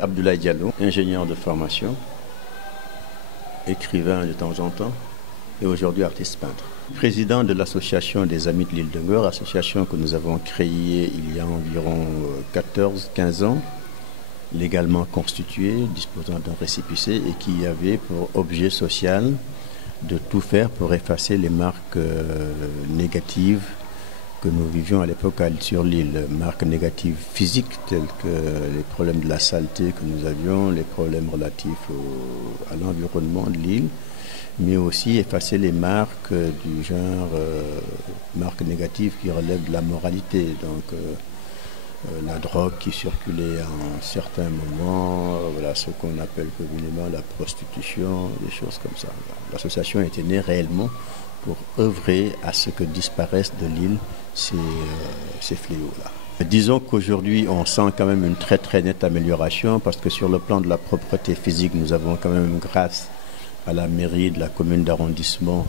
Abdoulaye Diallo, ingénieur de formation, écrivain de temps en temps et aujourd'hui artiste peintre. Président de l'association des Amis de l'île de Ngor, association que nous avons créée il y a environ 14-15 ans, légalement constituée, disposant d'un récépissé et qui avait pour objet social de tout faire pour effacer les marques négatives que nous vivions à l'époque sur l'île, marques négatives physiques telles que les problèmes de la saleté que nous avions, les problèmes relatifs à l'environnement de l'île, mais aussi effacer les marques du genre marques négatives qui relèvent de la moralité, donc la drogue qui circulait à un certain moment, voilà ce qu'on appelle communément la prostitution, des choses comme ça. L'association était née réellement pour œuvrer à ce que disparaissent de l'île ces fléaux-là. Disons qu'aujourd'hui, on sent quand même une très très nette amélioration parce que sur le plan de la propreté physique, nous avons quand même, grâce à la mairie de la commune d'arrondissement,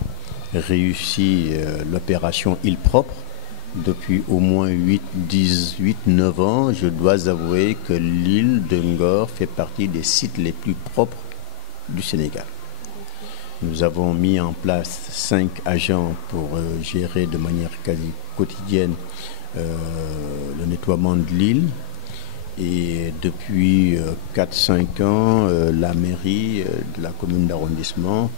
réussi l'opération Île propre. Depuis au moins 9 ans, je dois avouer que l'île de Ngor fait partie des sites les plus propres du Sénégal. Nous avons mis en place 5 agents pour gérer de manière quasi quotidienne le nettoiement de l'île. Et depuis 4-5 ans, la mairie de la commune d'arrondissement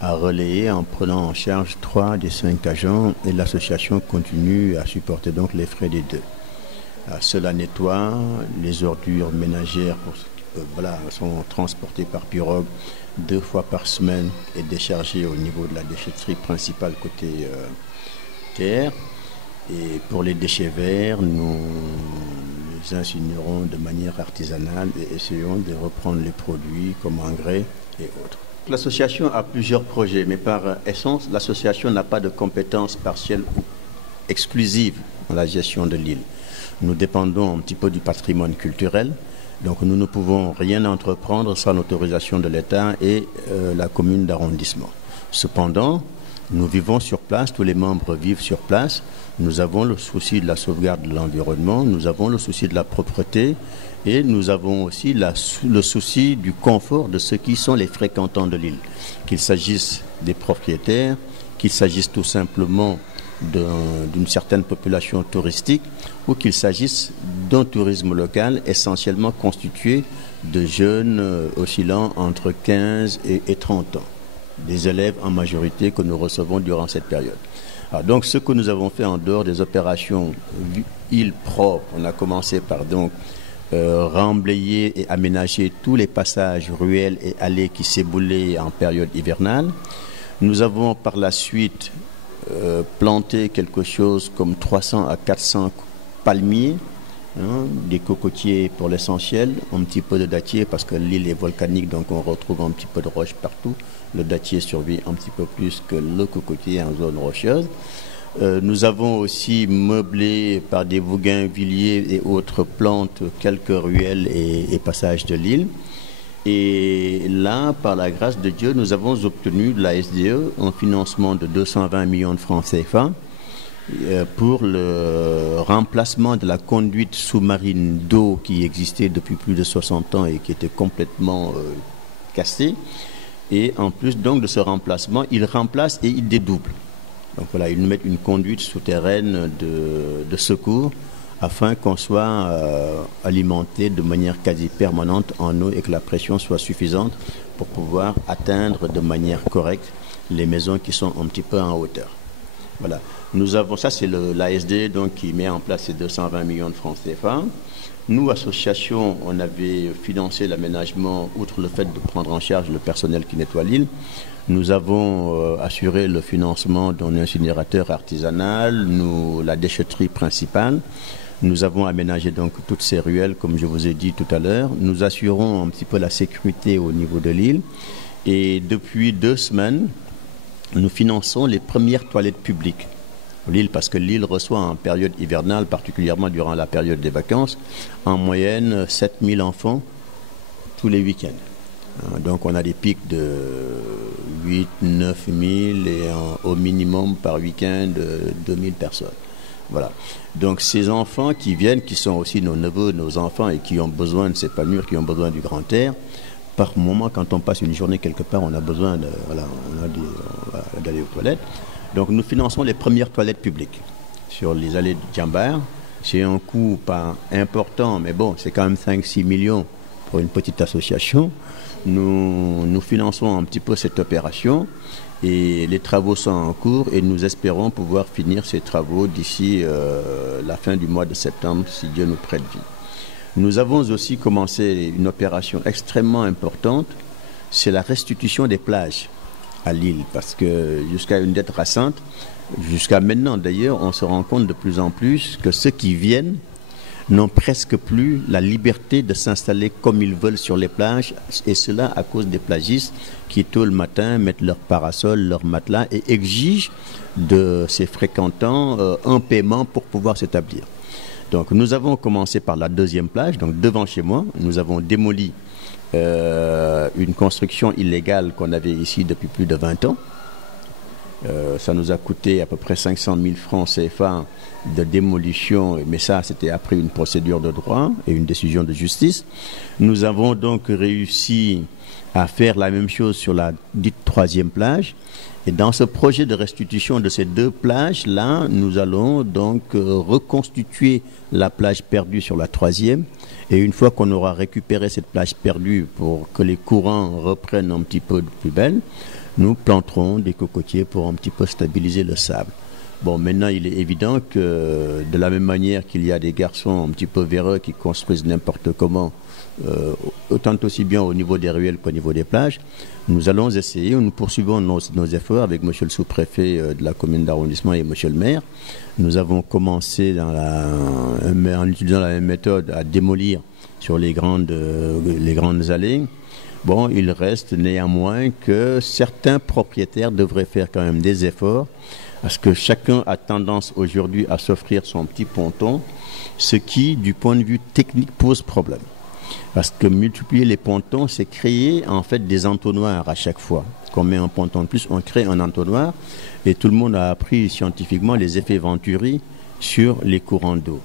a relayé en prenant en charge 3 des 5 agents et l'association continue à supporter donc les frais des 2. Cela nettoie, les ordures ménagères sont transportées par pirogue 2 fois par semaine et déchargées au niveau de la déchetterie principale côté terre. Et pour les déchets verts, nous les incinérons de manière artisanale et essayons de reprendre les produits comme engrais et autres. L'association a plusieurs projets, mais par essence, l'association n'a pas de compétences partielles ou exclusives dans la gestion de l'île. Nous dépendons un petit peu du patrimoine culturel, donc nous ne pouvons rien entreprendre sans l'autorisation de l'État et la commune d'arrondissement. Cependant, nous vivons sur place, tous les membres vivent sur place. Nous avons le souci de la sauvegarde de l'environnement, nous avons le souci de la propreté et nous avons aussi le souci du confort de ceux qui sont les fréquentants de l'île. Qu'il s'agisse des propriétaires, qu'il s'agisse tout simplement d'une certaine population touristique ou qu'il s'agisse d'un tourisme local essentiellement constitué de jeunes oscillant entre 15 et 30 ans. Des élèves en majorité que nous recevons durant cette période. Alors donc ce que nous avons fait en dehors des opérations île propre, on a commencé par donc remblayer et aménager tous les passages, ruelles et allées qui s'éboulaient en période hivernale. Nous avons par la suite planté quelque chose comme 300 à 400 palmiers, des cocotiers pour l'essentiel, un petit peu de dattier parce que l'île est volcanique, donc on retrouve un petit peu de roche partout. Le dattier survit un petit peu plus que le cocotier en zone rocheuse. Nous avons aussi meublé par des bougainvilliers et autres plantes quelques ruelles et passages de l'île. Et là, par la grâce de Dieu, nous avons obtenu de la SDE un financement de 220 millions de francs CFA pour le remplacement de la conduite sous-marine d'eau qui existait depuis plus de 60 ans et qui était complètement cassée. Et en plus donc de ce remplacement, il remplace et il dédouble. Donc voilà, ils nous mettent une conduite souterraine de secours afin qu'on soit alimenté de manière quasi permanente en eau et que la pression soit suffisante pour pouvoir atteindre de manière correcte les maisons qui sont un petit peu en hauteur. Voilà. Nous avons, ça c'est l'ASD donc qui met en place ces 220 millions de francs CFA. Nous, association, on avait financé l'aménagement, outre le fait de prendre en charge le personnel qui nettoie l'île. Nous avons assuré le financement d'un incinérateur artisanal, la déchetterie principale. Nous avons aménagé donc toutes ces ruelles, comme je vous ai dit tout à l'heure. Nous assurons un petit peu la sécurité au niveau de l'île. Et depuis 2 semaines, nous finançons les premières toilettes publiques. L'île, parce que l'île reçoit en période hivernale, particulièrement durant la période des vacances, en moyenne 7000 enfants tous les week-ends. Donc on a des pics de 8-9 000 et au minimum par week-end 2000 personnes. Voilà. Donc ces enfants qui viennent, qui sont aussi nos neveux, nos enfants et qui ont besoin de s'épanouir, qui ont besoin du grand air, par moment, quand on passe une journée quelque part, on a besoin d'aller aux toilettes. Donc nous finançons les premières toilettes publiques sur les allées de Djambar. C'est un coût pas important, mais bon, c'est quand même 5-6 millions pour une petite association. Nous finançons un petit peu cette opération et les travaux sont en cours et nous espérons pouvoir finir ces travaux d'ici la fin du mois de septembre, si Dieu nous prête vie. Nous avons aussi commencé une opération extrêmement importante, c'est la restitution des plages à l'île, parce que jusqu'à une date récente, jusqu'à maintenant d'ailleurs, on se rend compte de plus en plus que ceux qui viennent n'ont presque plus la liberté de s'installer comme ils veulent sur les plages, et cela à cause des plagistes qui tôt le matin mettent leur parasol, leur matelas et exigent de ces fréquentants un paiement pour pouvoir s'établir. Donc nous avons commencé par la deuxième plage, donc devant chez moi, nous avons démoli une construction illégale qu'on avait ici depuis plus de 20 ans. Ça nous a coûté à peu près 500 000 francs CFA de démolition, mais ça c'était après une procédure de droit et une décision de justice. Nous avons donc réussi à faire la même chose sur la dite troisième plage. Et dans ce projet de restitution de ces deux plages-là, nous allons donc reconstituer la plage perdue sur la troisième. Et une fois qu'on aura récupéré cette plage perdue pour que les courants reprennent un petit peu de plus belle, nous planterons des cocotiers pour un petit peu stabiliser le sable. Bon, maintenant, il est évident que de la même manière qu'il y a des garçons un petit peu véreux qui construisent n'importe comment, autant aussi bien au niveau des ruelles qu'au niveau des plages, nous allons essayer, nous poursuivons nos efforts avec monsieur le sous-préfet de la commune d'arrondissement et monsieur le maire. Nous avons commencé en utilisant la même méthode à démolir sur les grandes allées. Bon, il reste néanmoins que certains propriétaires devraient faire quand même des efforts, parce que chacun a tendance aujourd'hui à s'offrir son petit ponton, ce qui, du point de vue technique, pose problème. Parce que multiplier les pontons, c'est créer en fait des entonnoirs à chaque fois. Qu'on met un ponton de plus, on crée un entonnoir, et tout le monde a appris scientifiquement les effets Venturi sur les courants d'eau.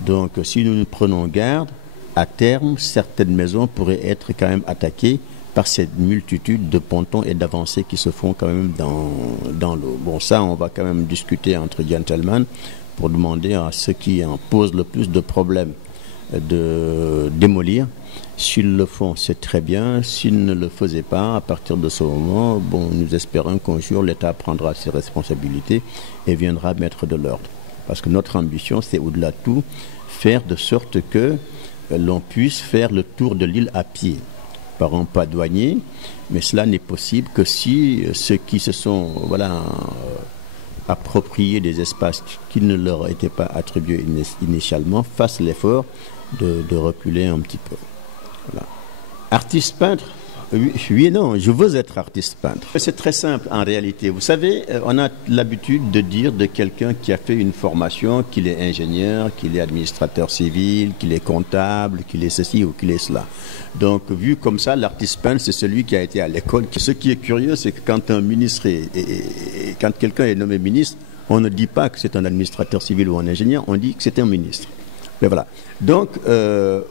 Donc, si nous nous prenons garde, à terme, certaines maisons pourraient être quand même attaquées par cette multitude de pontons et d'avancées qui se font quand même dans l'eau. Bon, ça, on va quand même discuter entre gentlemen pour demander à ceux qui en posent le plus de problèmes de démolir. S'ils le font, c'est très bien. S'ils ne le faisaient pas, à partir de ce moment, bon, nous espérons qu'un jour, l'État prendra ses responsabilités et viendra mettre de l'ordre. Parce que notre ambition, c'est au-delà de tout, faire de sorte que l'on puisse faire le tour de l'île à pied, par un pas douanier, mais cela n'est possible que si ceux qui se sont appropriés des espaces qui ne leur étaient pas attribués initialement fassent l'effort de reculer un petit peu. Voilà. Artiste peintre, oui et non, je veux être artiste peintre. C'est très simple en réalité. Vous savez, on a l'habitude de dire de quelqu'un qui a fait une formation qu'il est ingénieur, qu'il est administrateur civil, qu'il est comptable, qu'il est ceci ou qu'il est cela. Donc, vu comme ça, l'artiste peintre, c'est celui qui a été à l'école. Ce qui est curieux, c'est que quand un ministre quand quelqu'un est nommé ministre, on ne dit pas que c'est un administrateur civil ou un ingénieur, on dit que c'est un ministre. Mais voilà. Donc,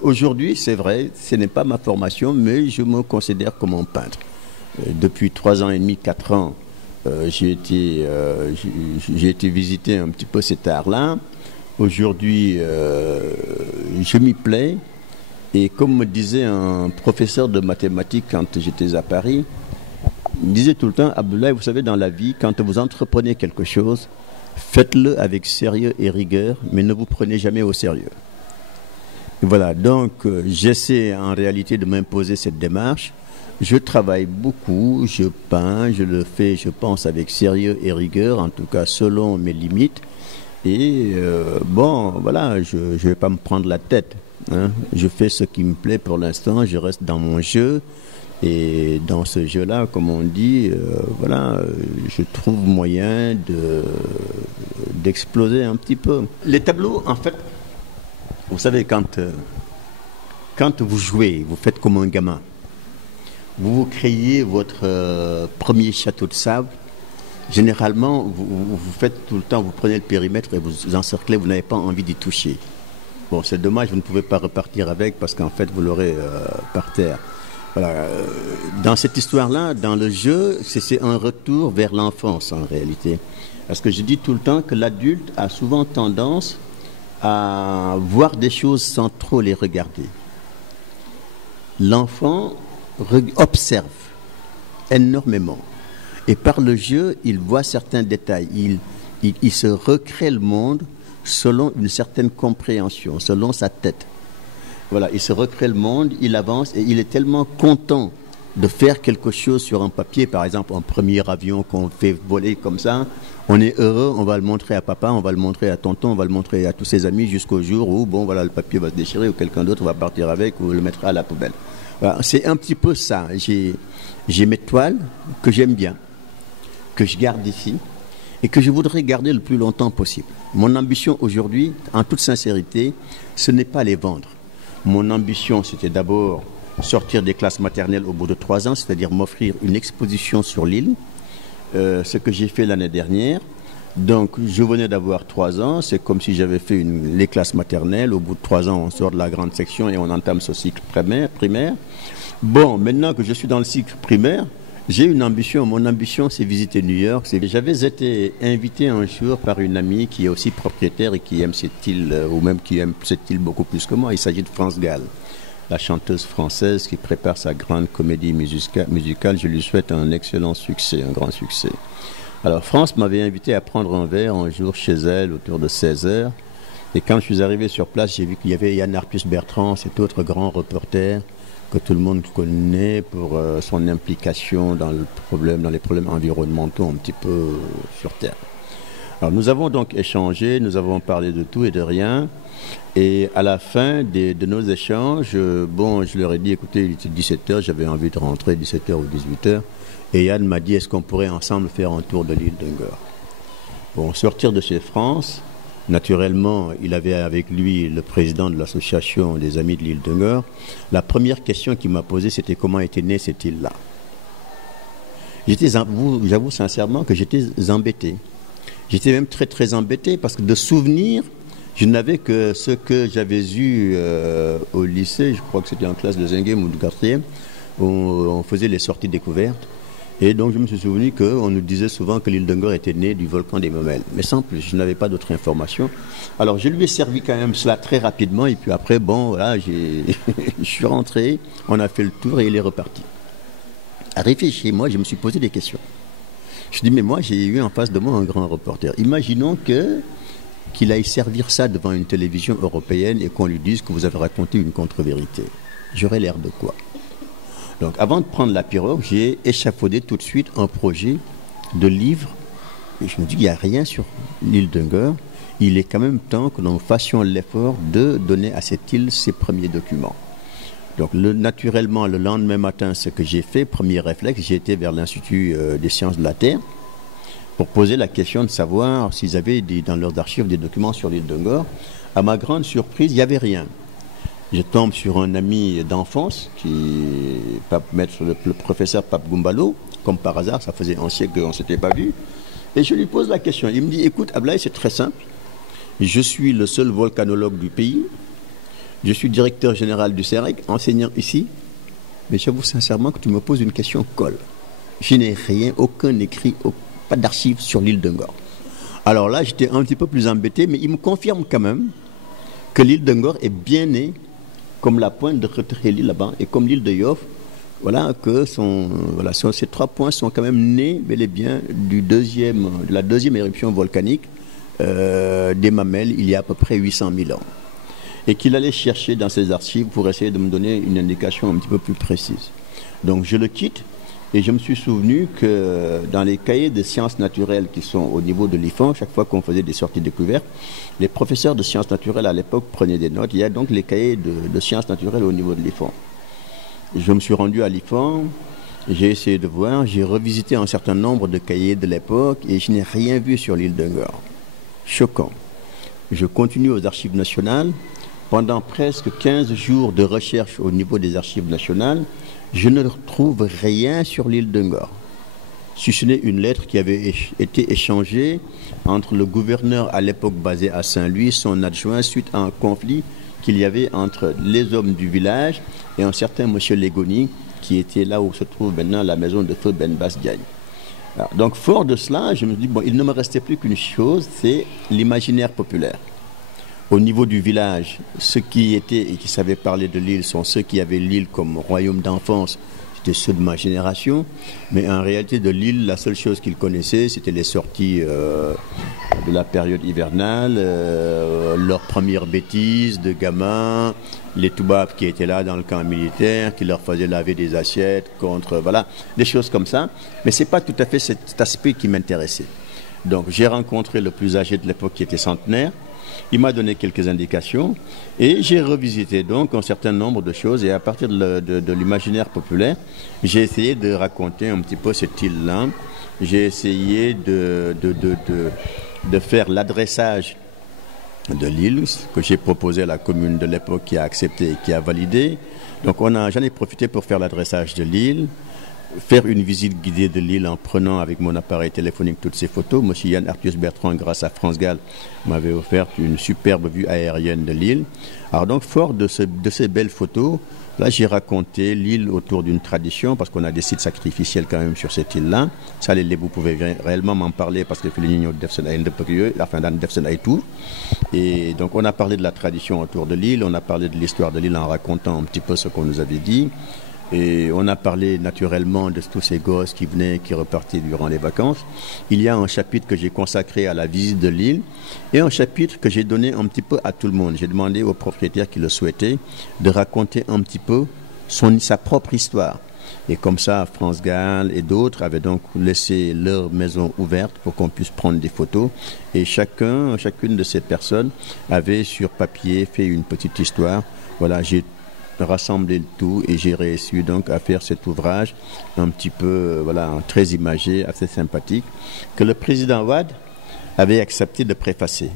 aujourd'hui, c'est vrai, ce n'est pas ma formation, mais je me considère comme un peintre. Depuis 3 ans et demi, 4 ans, j'ai été visiter un petit peu cet art-là. Aujourd'hui, je m'y plais. Et comme me disait un professeur de mathématiques quand j'étais à Paris, il me disait tout le temps, Abdoulaye, vous savez, dans la vie, quand vous entreprenez quelque chose, faites-le avec sérieux et rigueur, mais ne vous prenez jamais au sérieux. Et voilà, donc j'essaie en réalité de m'imposer cette démarche. Je travaille beaucoup, je peins, je le fais, je pense, avec sérieux et rigueur, en tout cas selon mes limites. Et bon, voilà, je ne vais pas me prendre la tête. Hein. Je fais ce qui me plaît pour l'instant, je reste dans mon jeu. Et dans ce jeu-là, comme on dit, je trouve moyen d'exploser un petit peu. Les tableaux, en fait, vous savez, quand vous jouez, vous faites comme un gamin. Vous créez votre premier château de sable, généralement, vous faites tout le temps, vous prenez le périmètre et vous encerclez, vous n'avez pas envie d'y toucher. Bon, c'est dommage, vous ne pouvez pas repartir avec parce qu'en fait, vous l'aurez par terre. Voilà. Dans cette histoire-là, dans le jeu, c'est un retour vers l'enfance en réalité. Parce que je dis tout le temps que l'adulte a souvent tendance à voir des choses sans trop les regarder. L'enfant observe énormément. Et par le jeu, il voit certains détails. Il se recrée le monde selon une certaine compréhension, selon sa tête. Voilà, il se recrée le monde, il avance et il est tellement content de faire quelque chose sur un papier, par exemple un premier avion qu'on fait voler comme ça. On est heureux, on va le montrer à papa, on va le montrer à tonton, on va le montrer à tous ses amis jusqu'au jour où, bon voilà, le papier va se déchirer ou quelqu'un d'autre va partir avec ou le mettra à la poubelle. Voilà, c'est un petit peu ça. J'ai mes toiles que j'aime bien, que je garde ici et que je voudrais garder le plus longtemps possible. Mon ambition aujourd'hui, en toute sincérité, ce n'est pas les vendre. Mon ambition, c'était d'abord sortir des classes maternelles au bout de 3 ans, c'est-à-dire m'offrir une exposition sur l'île, ce que j'ai fait l'année dernière. Donc, je venais d'avoir 3 ans, c'est comme si j'avais fait les classes maternelles. Au bout de 3 ans, on sort de la grande section et on entame ce cycle primaire. Bon, maintenant que je suis dans le cycle primaire, j'ai une ambition. Mon ambition, c'est visiter New York. J'avais été invité un jour par une amie qui est aussi propriétaire et qui aime cette île, ou même qui aime cette île beaucoup plus que moi. Il s'agit de France Gall, la chanteuse française qui prépare sa grande comédie musicale. Je lui souhaite un excellent succès, un grand succès. Alors, France m'avait invité à prendre un verre un jour chez elle, autour de 16h. Et quand je suis arrivé sur place, j'ai vu qu'il y avait Yann Arthus Bertrand, cet autre grand reporter que tout le monde connaît pour son implication dans les problèmes environnementaux un petit peu sur Terre. Alors nous avons donc échangé, nous avons parlé de tout et de rien. Et à la fin de nos échanges, bon, je leur ai dit, écoutez, il était 17h, j'avais envie de rentrer 17h ou 18h. Et Yann m'a dit, est-ce qu'on pourrait ensemble faire un tour de l'île d'Ungor? Bon, sortir de chez France, naturellement, il avait avec lui le président de l'association des Amis de l'île d'Ungor. La première question qu'il m'a posée, c'était comment était née cette île-là. J'avoue sincèrement que j'étais embêté. J'étais même très très embêté parce que de souvenirs, je n'avais que ce que j'avais eu au lycée, je crois que c'était en classe de 5e ou de 4e, où on faisait les sorties découvertes. Et donc je me suis souvenu qu'on nous disait souvent que l'île d'Ungor était née du volcan des Momelles. Mais sans plus, je n'avais pas d'autres informations. Alors je lui ai servi quand même cela très rapidement. Et puis après, bon, voilà, je suis rentré, on a fait le tour et il est reparti. Arrivé chez moi, je me suis posé des questions. Je dis, mais moi, j'ai eu en face de moi un grand reporter. Imaginons qu'il aille servir ça devant une télévision européenne et qu'on lui dise que vous avez raconté une contre-vérité. J'aurais l'air de quoi? Donc, avant de prendre la pirogue, j'ai échafaudé tout de suite un projet de livre. Et je me dis qu'il n'y a rien sur l'île d'Ungor. Il est quand même temps que nous fassions l'effort de donner à cette île ses premiers documents. Donc, naturellement, le lendemain matin, ce que j'ai fait, premier réflexe, j'ai été vers l'Institut des sciences de la Terre pour poser la question de savoir s'ils avaient dans leurs archives des documents sur l'île d'Ungor. À ma grande surprise, il n'y avait rien. Je tombe sur un ami d'enfance, le professeur Pape Gumbalo, comme par hasard, ça faisait un siècle qu'on ne s'était pas vu. Et je lui pose la question. Il me dit, écoute, Ablaye, c'est très simple. Je suis le seul volcanologue du pays. Je suis directeur général du CEREC, enseignant ici. Mais j'avoue sincèrement que tu me poses une question colle. Je n'ai rien, aucun écrit, pas d'archives sur l'île d'Ungor. Alors là, j'étais un petit peu plus embêté, mais il me confirme quand même que l'île d'Ungor est bien née comme la pointe de Khetréli là-bas, et comme l'île de Yoff, voilà, ces 3 points sont quand même nés, bel et bien, de la deuxième éruption volcanique des Mamelles, il y a à peu près 800 000 ans. Et qu'il allait chercher dans ses archives pour essayer de me donner une indication un petit peu plus précise. Donc je le quitte, et je me suis souvenu que dans les cahiers de sciences naturelles qui sont au niveau de l'IFAN, chaque fois qu'on faisait des sorties découvertes, les professeurs de sciences naturelles à l'époque prenaient des notes. Il y a donc les cahiers de sciences naturelles au niveau de l'IFAN. Je me suis rendu à l'IFAN, j'ai essayé de voir, j'ai revisité un certain nombre de cahiers de l'époque et je n'ai rien vu sur l'île d'Ungor. Choquant. Je continue aux archives nationales. Pendant presque 15 jours de recherche au niveau des archives nationales, je ne retrouve rien sur l'île d'Ungor. si ce n'est une lettre qui avait été échangée entre le gouverneur à l'époque basé à Saint-Louis, son adjoint, suite à un conflit qu'il y avait entre les hommes du village et un certain monsieur Légoni, qui était là où se trouve maintenant la maison de feu Ben Bass Diagne. Alors, donc fort de cela, je me dis, bon, il ne me restait plus qu'une chose, c'est l'imaginaire populaire. Au niveau du village, ceux qui étaient et qui savaient parler de l'île sont ceux qui avaient l'île comme royaume d'enfance, c'était ceux de ma génération, mais en réalité de l'île, la seule chose qu'ils connaissaient, c'était les sorties de la période hivernale, leurs premières bêtises de gamins, les toubabs qui étaient là dans le camp militaire, qui leur faisaient laver des assiettes contre, voilà, des choses comme ça. Mais ce n'est pas tout à fait cet aspect qui m'intéressait. Donc j'ai rencontré le plus âgé de l'époque qui était centenaire. Il m'a donné quelques indications et j'ai revisité donc un certain nombre de choses, et à partir de l'imaginaire populaire, j'ai essayé de raconter un petit peu cette île-là. J'ai essayé de faire l'adressage de l'île que j'ai proposé à la commune de l'époque, qui a accepté et qui a validé. Donc j'en ai profité pour faire l'adressage de l'île, faire une visite guidée de l'île en prenant avec mon appareil téléphonique toutes ces photos. Monsieur Yann Arthus Bertrand, grâce à France Gall, m'avait offert une superbe vue aérienne de l'île. Alors donc, fort de ces belles photos, là j'ai raconté l'île autour d'une tradition, parce qu'on a des sites sacrificiels quand même sur cette île-là. Ça, les Lébou pouvaient réellement m'en parler, parce que et tout. Et donc on a parlé de la tradition autour de l'île, on a parlé de l'histoire de l'île en racontant un petit peu ce qu'on nous avait dit. Et on a parlé naturellement de tous ces gosses qui venaient, qui repartaient durant les vacances. Il y a un chapitre que j'ai consacré à la visite de l'île et un chapitre que j'ai donné un petit peu à tout le monde. J'ai demandé aux propriétaires qui le souhaitaient de raconter un petit peu sa propre histoire. Et comme ça, France Gall et d'autres avaient donc laissé leur maison ouverte pour qu'on puisse prendre des photos. Et chacune de ces personnes avait sur papier fait une petite histoire. Voilà, j'ai rassembler le tout et j'ai réussi donc à faire cet ouvrage un petit peu très imagé, assez sympathique, que le président Wade avait accepté de préfacer,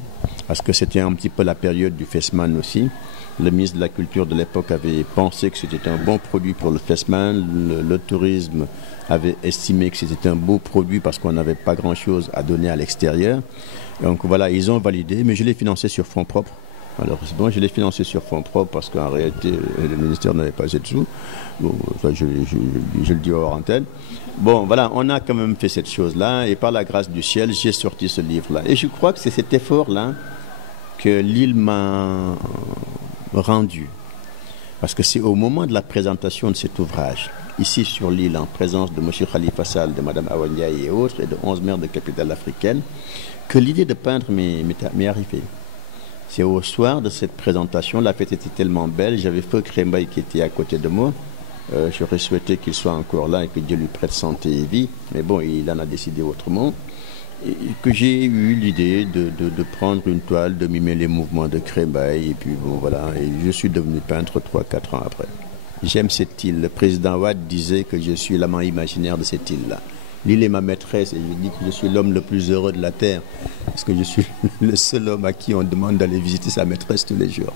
parce que c'était un petit peu la période du Fesman aussi. Le ministre de la Culture de l'époque avait pensé que c'était un bon produit pour le Fesman, le tourisme avait estimé que c'était un beau produit parce qu'on n'avait pas grand chose à donner à l'extérieur. Donc voilà, ils ont validé, mais je l'ai financé sur fonds propres. Alors, bon, je l'ai financé sur fonds propres parce qu'en réalité, le ministère n'avait pas assez de sous. Bon, enfin, je le dis hors antenne. Bon, voilà, on a quand même fait cette chose-là et par la grâce du ciel, j'ai sorti ce livre-là. Et je crois que c'est cet effort-là que l'île m'a rendu. Parce que c'est au moment de la présentation de cet ouvrage, ici sur l'île, en présence de M. Khalifa Sall, de Mme Awandiaï et autres, et de 11 maires de capitale africaine, que l'idée de peindre m'est arrivée. C'est au soir de cette présentation, la fête était tellement belle, j'avais Feu Krembaï qui était à côté de moi. J'aurais souhaité qu'il soit encore là et que Dieu lui prête santé et vie, mais bon, il en a décidé autrement. Et que j'ai eu l'idée de prendre une toile, de mimer les mouvements de Krembaï, et puis bon voilà, et je suis devenu peintre 3-4 ans après. J'aime cette île. Le président Wade disait que je suis l'amant imaginaire de cette île-là. L'île est ma maîtresse et je dis que je suis l'homme le plus heureux de la terre parce que je suis le seul homme à qui on demande d'aller visiter sa maîtresse tous les jours.